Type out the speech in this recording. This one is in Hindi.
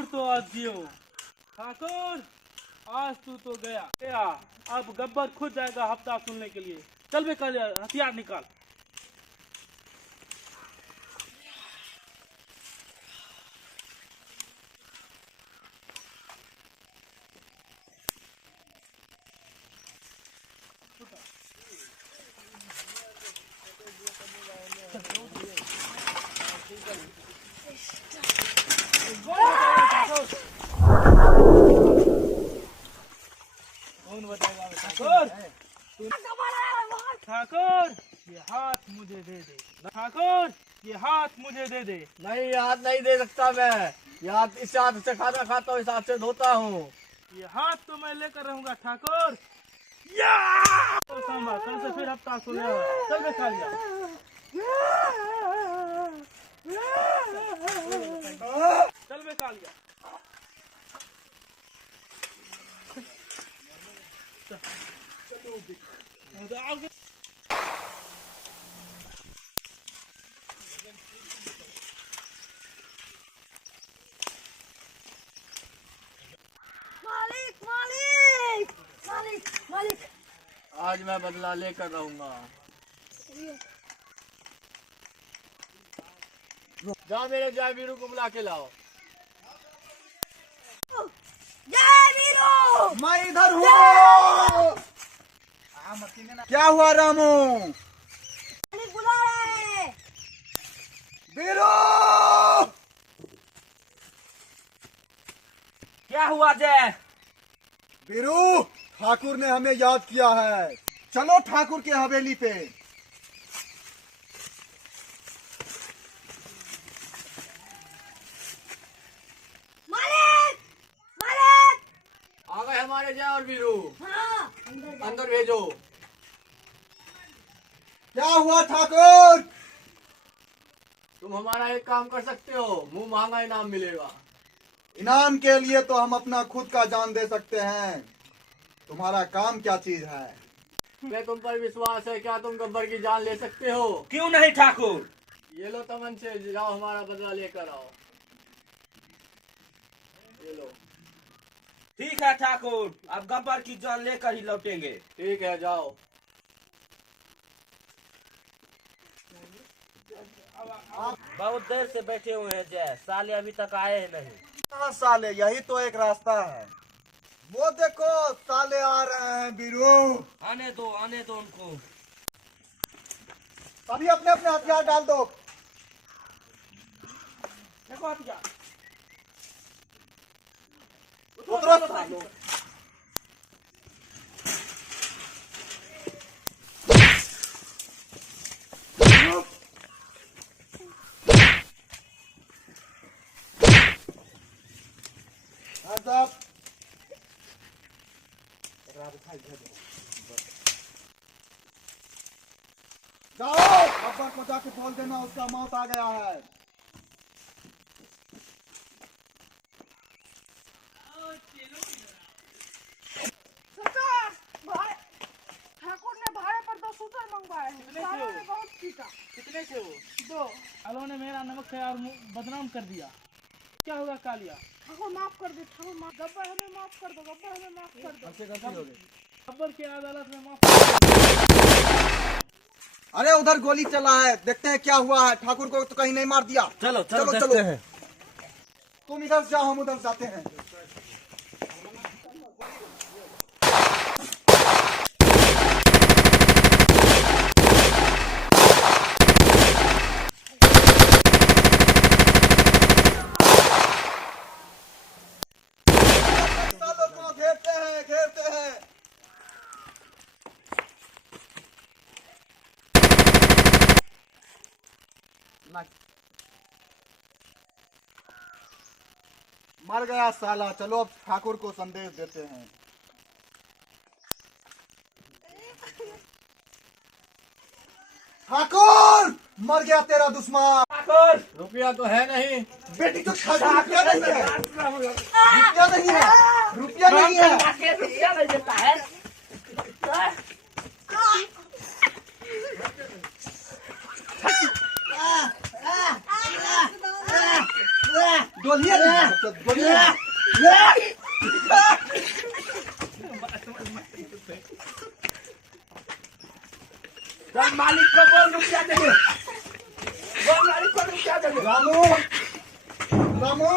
ठाकुर तो आज जियो। ठाकुर आज तू तो गया। अब गब्बर खुद जाएगा हफ्ता सुनने के लिए। चल बे कालिया, हथियार निकाल। कौन बताएगा ठाकुर? ठाकुर ये हाथ मुझे दे दे। ठाकुर ये हाथ मुझे दे दे। नहीं, हाथ नहीं दे सकता मैं। ये हाथ इस हाथ से खाना खाता हूँ, इस हाथ से धोता हूँ। ये हाथ तो मैं लेकर रहूंगा ठाकुर। तो सांभा कल से फिर हफ्ता सुने। चल बे कालिया। चल बे कालिया। मालिक मालिक मालिक मालिक। आज मैं बदला लेकर रहूंगा। जा मेरे जय वीरू को बुला के लाओ। जय वीरू। मैं इधर हूँ। क्या हुआ रामू? मालिक बुला रहे हैं। वीरू, क्या हुआ जय? वीरू, ठाकुर ने हमें याद किया है। चलो ठाकुर के हवेली पे। मालिक मालिक। आ गए हमारे जय और वीरू। हाँ अंदर भेजो। क्या हुआ ठाकुर? तुम हमारा एक काम कर सकते हो, मुंह मांगा इनाम मिलेगा। इनाम के लिए तो हम अपना खुद का जान दे सकते हैं। तुम्हारा काम क्या चीज है? मैं तुम पर विश्वास है, क्या तुम गब्बर की जान ले सकते हो? क्यों नहीं ठाकुर? ये लो तमन से, जाओ हमारा बदला लेकर आओ। ये लो। ठीक है ठाकुर, अब गब्बर की जान लेकर ही लौटेंगे। ठीक है, जाओ। बहुत देर से बैठे हुए हैं जय, साले अभी तक आए ही नहीं। हाँ साले, यही तो एक रास्ता है। वो देखो साले आ रहे हैं वीरू। आने दो उनको। अभी अपने अपने हथियार डाल दो। देखो हथियार। उतरो सालो। जाओ, गब्बर को जाके बोल देना उसका मौत आ गया है। ठाकुर ने भाड़े पर 2 सूतर मंगवाए हैं। सालों ने बहुत पीटा। कितने थे वो? 2। सालों ने मेरा नमक खाया और बदनाम कर दिया। क्या होगा कालिया? ठाकुर माफ कर दे। ठाकुर माफ। गब्बर हमें माफ कर दो। गब्बर हमें माफ कर दो। हमसे गलती हो गई। गब्बर की अदालत में माफ। अरे उधर गोली चला है, देखते हैं क्या हुआ है। ठाकुर को तो कहीं नहीं मार दिया। चलो चलो देखते चलो। हैं। तुम इधर से जाओ, हम उधर जाते हैं। सालों को घेरते हैं, घेरते हैं। मर गया साला। चलो अब ठाकुर को संदेश देते हैं। ठाकुर, मर गया तेरा दुश्मन। ठाकुर रुपया तो है नहीं। बेटी तो रुपया नहीं है। रुपया नहीं है। रुपया नहीं है। रुपया नहीं देता है। गोलियां चल मालिक को बोल रुपया देंगे, बोल मालिक को रुपया देंगे। रामू, रामू,